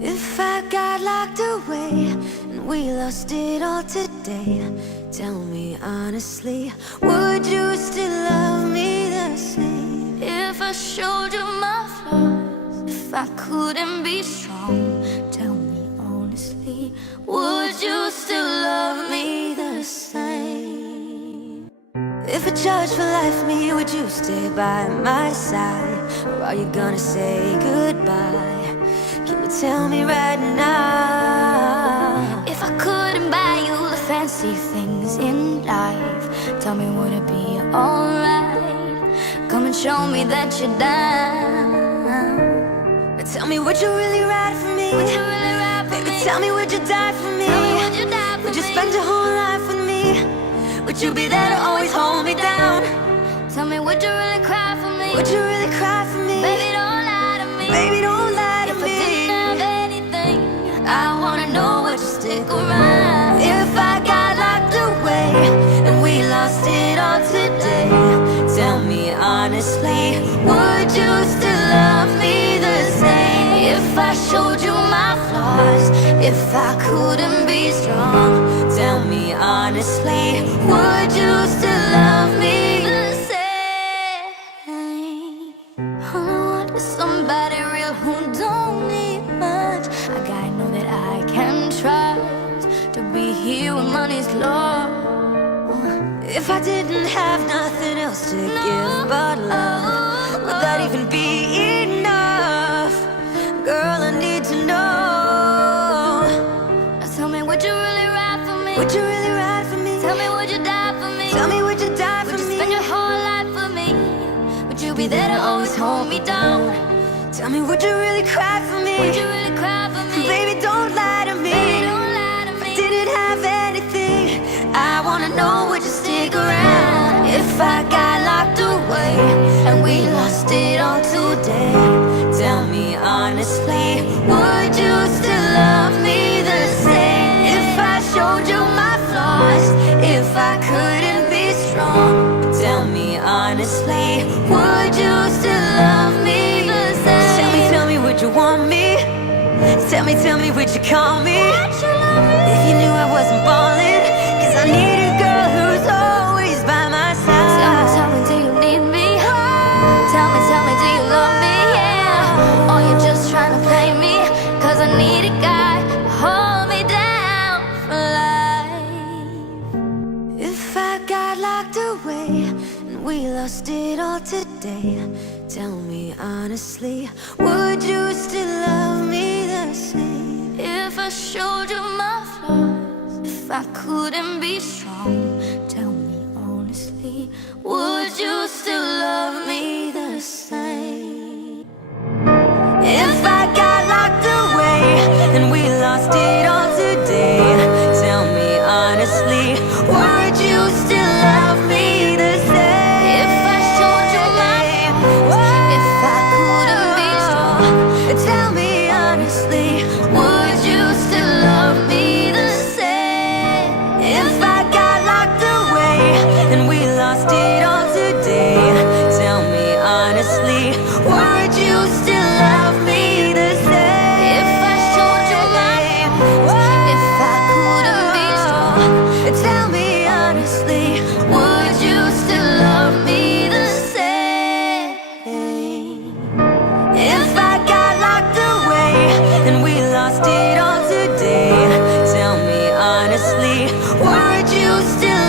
If I got locked away and we lost it all today, tell me honestly, would you still love me the same? If I showed you my flaws, if I couldn't be strong, tell me honestly, would you still love me the same? If a judge for life me, would you stay by my side? Or are you gonna say goodbye? Can you tell me right now? If I couldn't buy you the fancy things in life, tell me, would it be alright? Come and show me that you're down. But tell me, would you really ride for me? Would you really ride for Baby, me? tell me, would you die for me? Tell me, would you die for Would you me? spend your whole life with me? Would you be there to always hold me down? Tell me, would you really cry for me? Would you really cry for me? Baby, don't lie to me. Baby, don't lie to If I me. didn't have anything, I wanna know, would you stick around? If I got locked away and we lost it all today, tell me honestly, would you still love me the same? If I showed you my flaws, If I couldn't be strong, tell me honestly, would you still love me? the same. All I want is somebody real who don't need much. A guy I know that I can trust to be here when money's low. If I didn't have nothing else to give but love, would that even be enough? Girl, I need to know. Now tell me, would you really ride for me? Would you really ride for me? Tell me, would you die for me? Tell me, would you die Would for you me? spend your whole life for me? Would you be there to always hold me down? Tell me, would you really cry for me? Would you really cry for me? Baby, don't lie to me. Baby, don't lie to me. Didn't have anything, I wanna know, would you stick around? If I got locked away and we lost it all today, tell me honestly, would you still love me the same? If I showed you my flaws, if I couldn't be strong, tell me honestly, would you still love me the same? Tell me, would you want me? Tell me, would you call me? Would you love me? If you knew I wasn't ballin', 'cause I need a girl who's always by my side. Tell me, do you need me? Tell me, do you love me? Yeah. Or you just trying to play me? 'Cause I need a guy to hold me down for life. If I got locked away and we lost it all today, tell me honestly, would you still love me the same? If I showed you my flaws, if I couldn't be strong, tell me honestly, would you still love me the same? If I got locked away and we lost it all today, tell me honestly, would you still love me the same? If I showed you my flaws, if I couldn't be strong, tell me honestly, would you still love me the same? If I got locked away and we lost it all today, tell me honestly, would you still love me the same? if I showed you my flaws, if I couldn't be strong, tell me honestly, would you still love me the same? If I got locked away and we lost it all today, tell me honestly, would you still